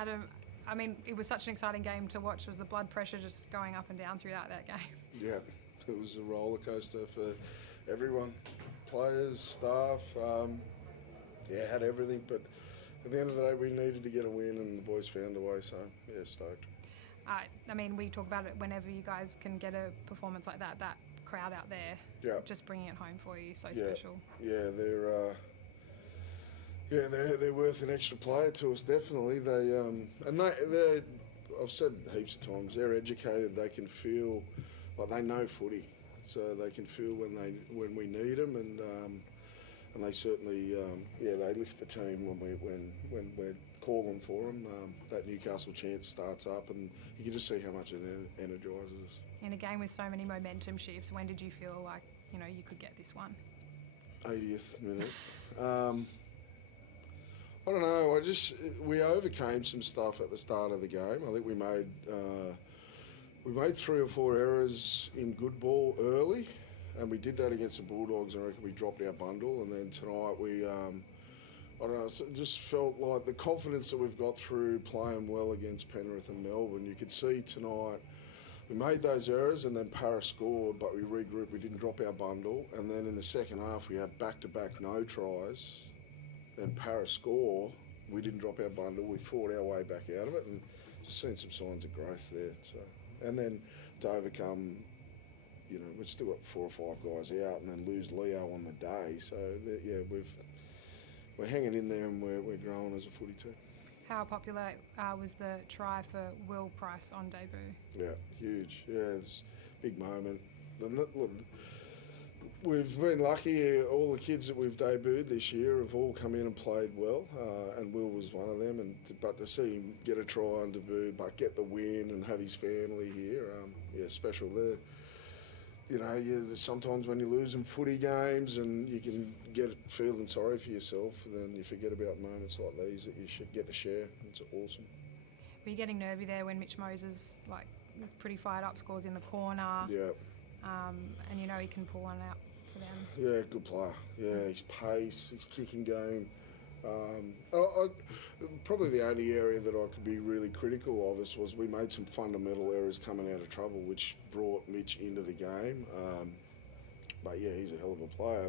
Adam, I mean, it was such an exciting game to watch. Was the blood pressure just going up and down throughout that game? Yeah, it was a roller coaster for everyone, players, staff. Had everything. But at the end of the day, we needed to get a win, and the boys found a way. So yeah, stoked. I mean, we talk about it whenever you guys can get a performance like that. That crowd out there, just bringing it home for you, so special. Yeah, they're worth an extra player to us, definitely. They I've said heaps of times, they're educated. They can feel like they know footy, so they can feel when we need them, and they certainly they lift the team when we're calling for them. That Newcastle chance starts up, and you can just see how much it energises us. In a game with so many momentum shifts, when did you feel like you could get this one? 80th minute. I don't know. We overcame some stuff at the start of the game. I think we made 3 or 4 errors in good ball early, and we did that against the Bulldogs. And I reckon we dropped our bundle, and then tonight we. I don't know, it just felt like the confidence that we've got through playing well against Penrith and Melbourne. You could see tonight we made those errors and then Para scored, but we regrouped, we didn't drop our bundle. And then in the second half, we had back-to-back no tries. Then Para score, we didn't drop our bundle, we fought our way back out of it, and just seen some signs of growth there. So, and then to overcome, we've still got 4 or 5 guys out and then lose Leo on the day. So, we're hanging in there and we're growing as a footy team. How popular was the try for Will Price on debut? Yeah, huge. Yeah, it's a big moment. We've been lucky. All the kids that we've debuted this year have all come in and played well, and Will was one of them. But to see him get a try on debut, but get the win and have his family here, special there. Sometimes when you lose in footy games and you can get feeling sorry for yourself, then you forget about moments like these that you should get to share. It's awesome. Were you getting nervy there when Mitch Moses was pretty fired up, scores in the corner? Yeah. And he can pull one out for them. Yeah, good player. Yeah, his pace, his kicking game. Probably the only area that I could be really critical of us was we made some fundamental errors coming out of trouble, which brought Mitch into the game. But yeah, he's a hell of a player.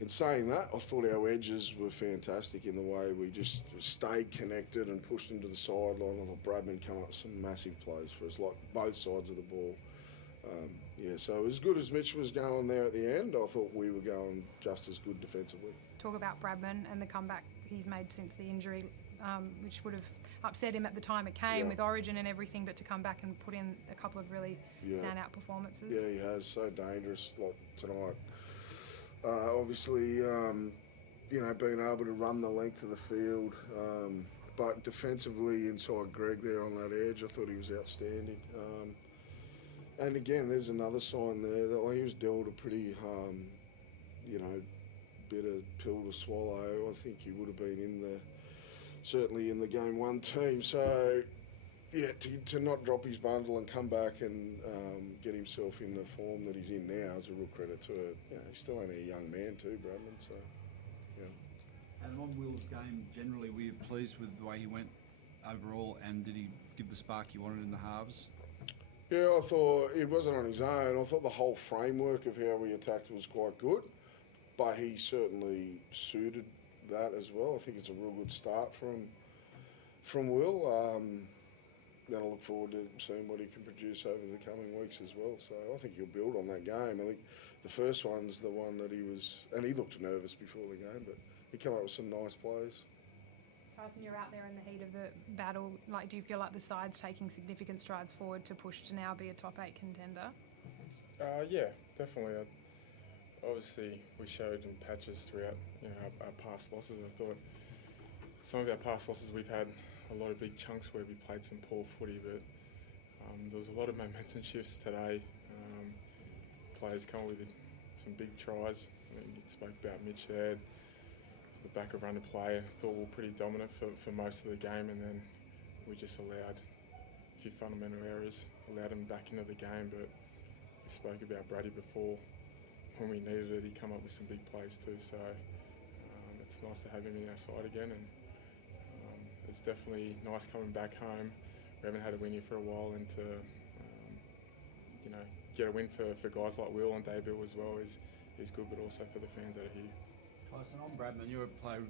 In saying that, I thought our edges were fantastic in the way we just stayed connected and pushed them to the sideline. I thought Bradman came up with some massive plays for us, like both sides of the ball. So as good as Mitch was going there at the end, I thought we were going just as good defensively. Talk about Bradman and the comeback he's made since the injury, which would have upset him at the time it came with Origin and everything, but to come back and put in a couple of really standout performances. Yeah, he has. So dangerous, like tonight. Obviously, being able to run the length of the field, but defensively inside Greg there on that edge, I thought he was outstanding. And again, there's another sign there that he was dealt a pretty, bitter pill to swallow. I think he would have been certainly in the game 1 team. So, yeah, to not drop his bundle and come back and get himself in the form that he's in now is a real credit to it. He's still only a young man too, Bradman. So, yeah. And on Will's game, generally, were you pleased with the way he went overall, and did he give the spark you wanted in the halves? Yeah, I thought it wasn't on his own. I thought the whole framework of how we attacked was quite good, but he certainly suited that as well. I think it's a real good start from Will. Then I look forward to seeing what he can produce over the coming weeks as well. So I think he'll build on that game. I think the first one's the one that he looked nervous before the game, but he came up with some nice plays. Tyson, you're out there in the heat of the battle. Do you feel like the side's taking significant strides forward to push to now be a top 8 contender? Yeah, definitely. Obviously, we showed in patches throughout our past losses. I thought some of our past losses we've had a lot of big chunks where we played some poor footy, but there was a lot of momentum shifts today. Players come with some big tries. I think you spoke about Mitch there. The back of run of play, I thought we were pretty dominant for most of the game, and then we just allowed a few fundamental errors, allowed him back into the game. But we spoke about Brady before. When we needed it, he come up with some big plays too. So it's nice to have him in our side again, and it's definitely nice coming back home. We haven't had a win here for a while, and to get a win for guys like Will on debut as well is good, but also for the fans that are here. Tyson, on Bradman, you're a player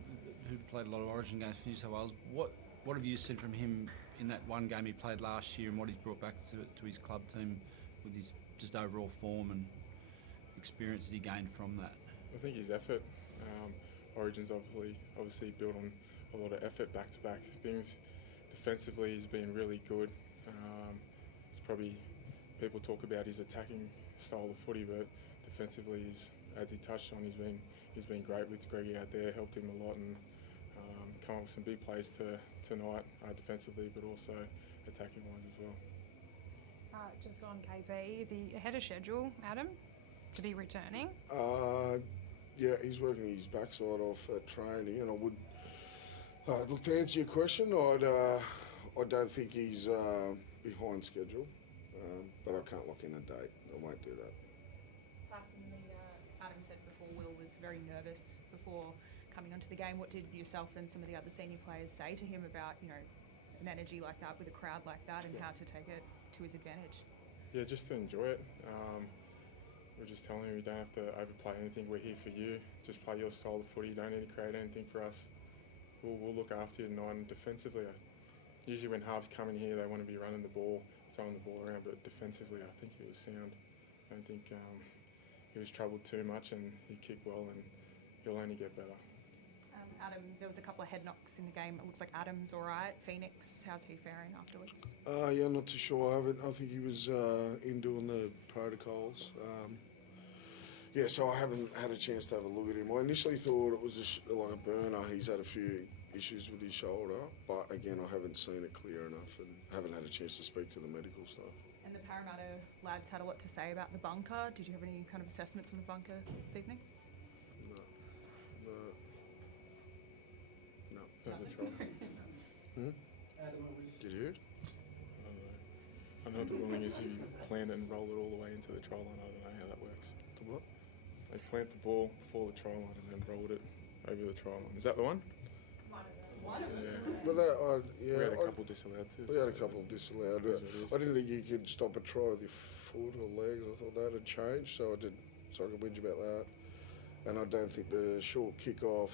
who played a lot of Origin games for New South Wales. What have you seen from him in that one game he played last year, and what he's brought back to his club team with his just overall form and experience that he gained from that? I think his effort. Origin's obviously built on a lot of effort back to back things. Defensively, he's been really good. It's probably people talk about his attacking style of footy, but defensively, as he touched on, he's been great with Greggy out there, helped him a lot, and come up with some big plays tonight defensively, but also attacking wise as well. Just on KP, is he ahead of schedule, Adam, to be returning? Yeah, he's working his backside off at training, and I would look, to answer your question, I don't think he's behind schedule, but I can't lock in a date. I won't do that. Tyson, Adam said before Will was very nervous before coming onto the game. What did yourself and some of the other senior players say to him about an energy like that with a crowd like that, and how to take it to his advantage? Yeah, just to enjoy it. We're just telling him you don't have to overplay anything. We're here for you. Just play your style of footy. You don't need to create anything for us. We'll look after you tonight. And defensively, usually when halves come in here, they want to be running the ball, throwing the ball around. But defensively, I think he was sound. I don't think he was troubled too much, and he kicked well, and he'll only get better. Adam, there was a couple of head knocks in the game. It looks like Adam's all right. Phoenix, how's he faring afterwards? Yeah, I'm not too sure. I think he was in doing the protocols. So I haven't had a chance to have a look at him. I initially thought it was like a burner. He's had a few issues with his shoulder, but again, I haven't seen it clear enough and haven't had a chance to speak to the medical staff. And the Parramatta lads had a lot to say about the bunker. Did you have any kind of assessments on the bunker this evening? No. Have a try. Did you? I know the ruling is you plant it and roll it all the way into the try line. I don't know how that works. The what? They plant the ball before the try line and then rolled it over the try line. Is that the one? One of them. Yeah. But We had a couple disallowed too. We had a couple disallowed. I didn't think you could stop a try with your foot or legs. I thought that had changed, so I could whinge about that. And I don't think the short kick-off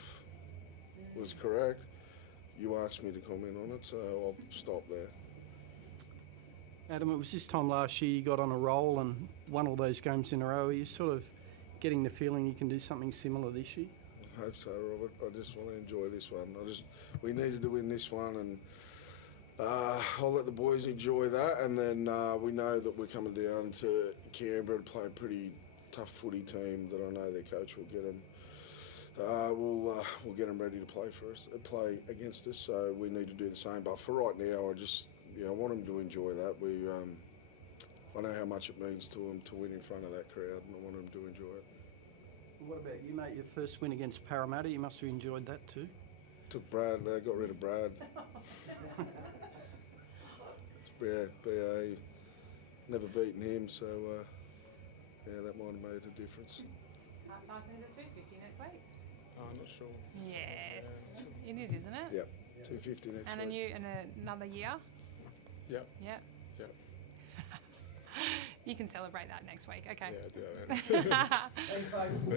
was correct. You asked me to comment on it, so I'll stop there. Adam, it was this time last year you got on a roll and won all those games in a row. Are you sort of getting the feeling you can do something similar this year? I hope so, Robert. I just want to enjoy this one. We needed to win this one, and I'll let the boys enjoy that. And then we know that we're coming down to Canberra to play a pretty tough footy team that I know their coach will get them. We'll get them ready to play against us. So we need to do the same. But for right now, I want them to enjoy that. I know how much it means to them to win in front of that crowd, and I want them to enjoy it. What about you, mate? Your first win against Parramatta, you must have enjoyed that too. Took Brad. They got rid of Brad. BA never beaten him, so that might have made a difference. Tyson, is it 250 next week? I'm not sure. Yes. It is, isn't it? Yep, 250 next And week. another year? Yep. Yep. Yep. You can celebrate that next week. Okay. Yeah, I do. Thank you.